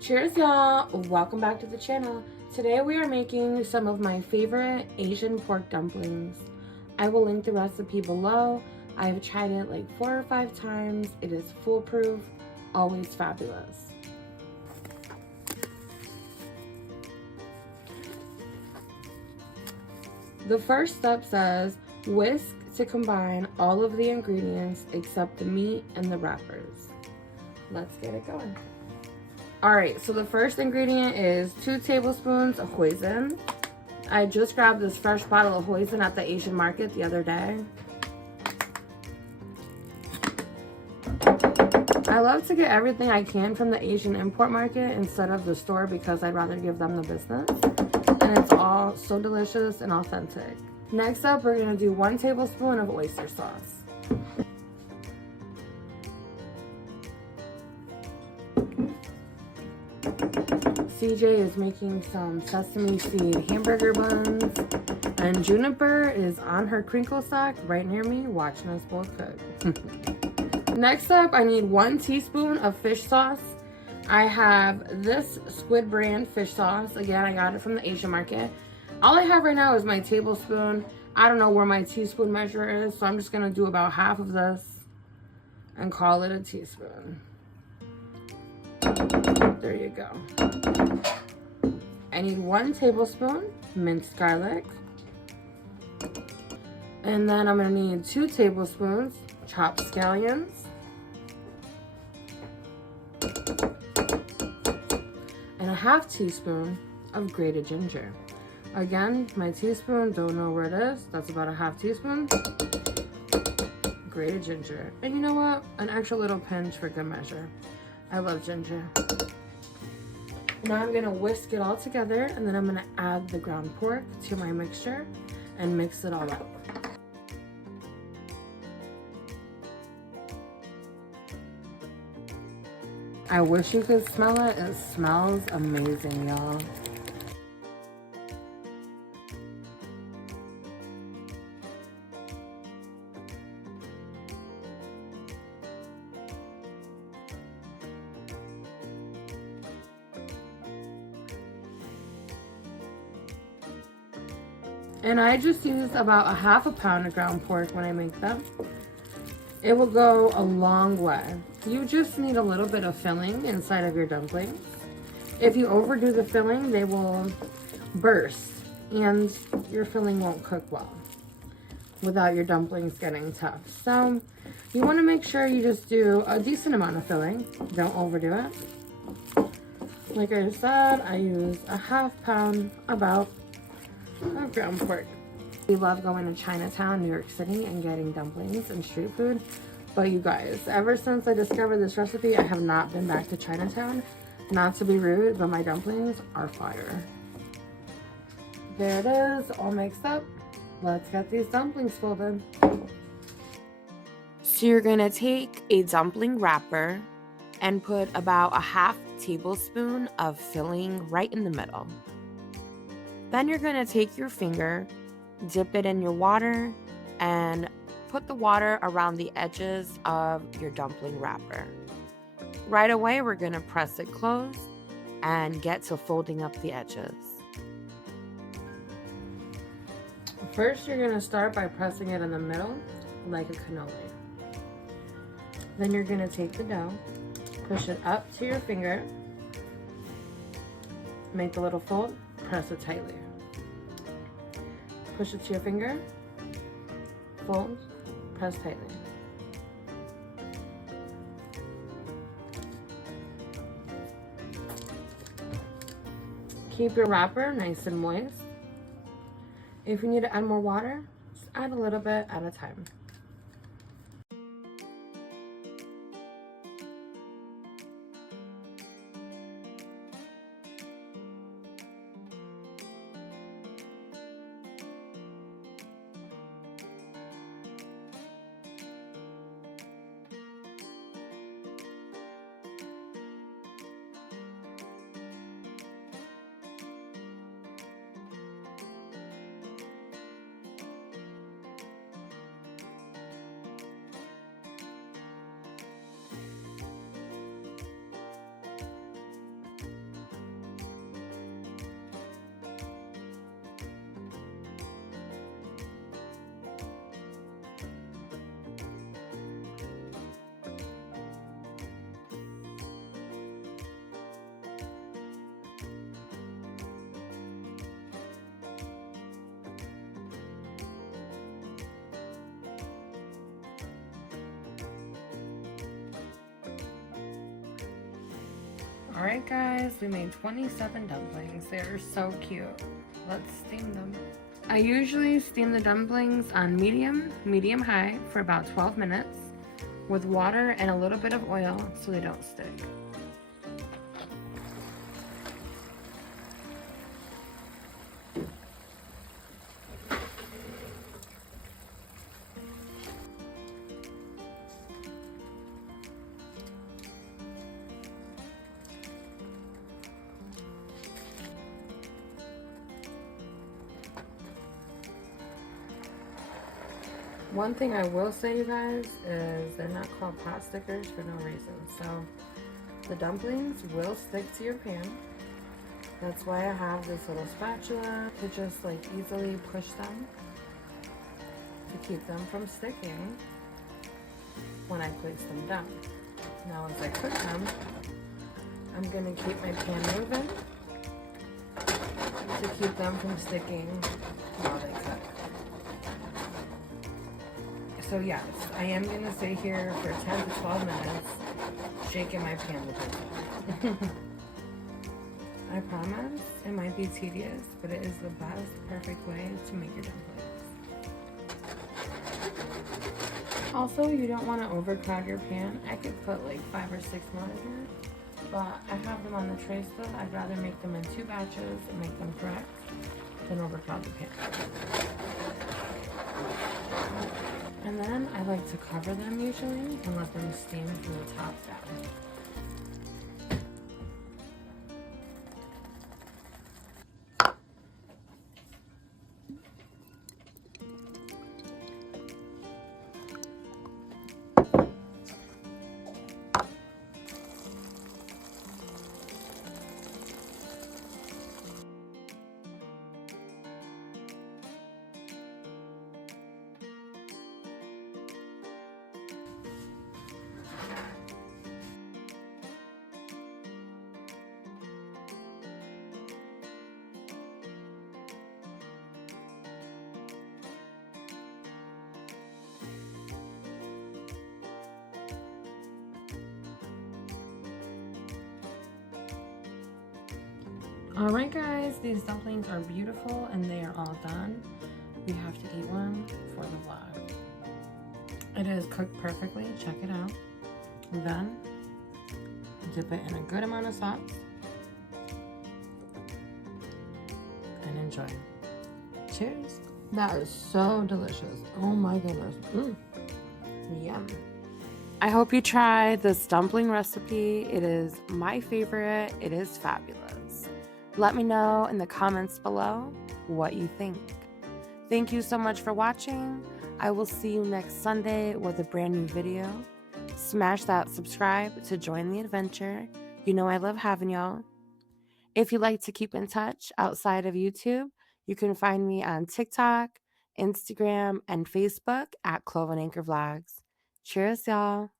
Cheers, y'all! Welcome back to the channel. Today we are making some of my favorite Asian pork dumplings. I will link the recipe below. I have tried it like 4 or 5 times. It is foolproof, always fabulous. The first step says whisk to combine all of the ingredients except the meat and the wrappers. Let's get it going. Alright, so the first ingredient is 2 tablespoons of hoisin. I just grabbed this fresh bottle of hoisin at the Asian market the other day. I love to get everything I can from the Asian import market instead of the store because I'd rather give them the business. And it's all so delicious and authentic. Next up, we're going to do 1 tablespoon of oyster sauce. CJ is making some sesame seed hamburger buns, and Juniper is on her crinkle sack right near me watching us both cook. Next up, I need 1 teaspoon of fish sauce. I have this Squid brand fish sauce. Again, I got it from the Asian market. All I have right now is my tablespoon. I don't know where my teaspoon measure is, so I'm just gonna do about half of this and call it a teaspoon. There you go. I need 1 tablespoon minced garlic. And then I'm gonna need 2 tablespoons chopped scallions. And a ½ teaspoon of grated ginger. Again, my teaspoon, don't know where it is. That's about a ½ teaspoon. Grated ginger. And you know what? An extra little pinch for good measure. I love ginger. Now I'm gonna whisk it all together, and then I'm gonna add the ground pork to my mixture and mix it all up. I wish you could smell it. It smells amazing, y'all. And I just use about a ½ pound of ground pork when I make them. It will go a long way. You just need a little bit of filling inside of your dumplings. If you overdo the filling, they will burst and your filling won't cook well without your dumplings getting tough. So you want to make sure you just do a decent amount of filling. Don't overdo it. Like I said, I use a ½ pound about of ground pork. We love going to Chinatown, New York City, and getting dumplings and street food. But you guys, ever since I discovered this recipe, I have not been back to Chinatown. Not to be rude, but my dumplings are fire. There it is, all mixed up. Let's get these dumplings folded. So you're gonna take a dumpling wrapper and put about a ½ tablespoon of filling right in the middle. Then you're going to take your finger, dip it in your water, and put the water around the edges of your dumpling wrapper. Right away, we're going to press it closed and get to folding up the edges. First, you're going to start by pressing it in the middle like a cannoli. Then you're going to take the dough, push it up to your finger, make a little fold, press it tightly. Push it to your finger, fold, press tightly. Keep your wrapper nice and moist. If you need to add more water, just add a little bit at a time. Alright guys, we made 27 dumplings. They are so cute. Let's steam them. I usually steam the dumplings on medium high for about 12 minutes with water and a little bit of oil so they don't stick. One thing I will say, you guys, is they're not called pot stickers for no reason. So the dumplings will stick to your pan. That's why I have this little spatula to just like easily push them to keep them from sticking when I place them down. Now as I cook them, I'm gonna keep my pan moving to keep them from sticking while they cook. So yes, I am going to stay here for 10 to 12 minutes, shaking my pan with it. I promise it might be tedious, but it is the best, perfect way to make your dumplings. Also, you don't want to overcrowd your pan. I could put like 5 or 6 more in here, but I have them on the tray still. I'd rather make them in 2 batches and make them correct than overcrowd the pan. And then I like to cover them usually and let them steam from the top down. Alright guys, these dumplings are beautiful and they are all done. We have to eat one for the vlog. It is cooked perfectly, check it out. Then, dip it in a good amount of sauce and enjoy. Cheers! That is so delicious. Oh my goodness. Yum. I hope you try this dumpling recipe. It is my favorite. It is fabulous. Let me know in the comments below what you think. Thank you so much for watching. I will see you next Sunday with a brand new video. Smash that subscribe to join the adventure. You know I love having y'all. If you'd like to keep in touch outside of YouTube, you can find me on TikTok, Instagram, and Facebook at CloveAnchorVlogs. Cheers, y'all.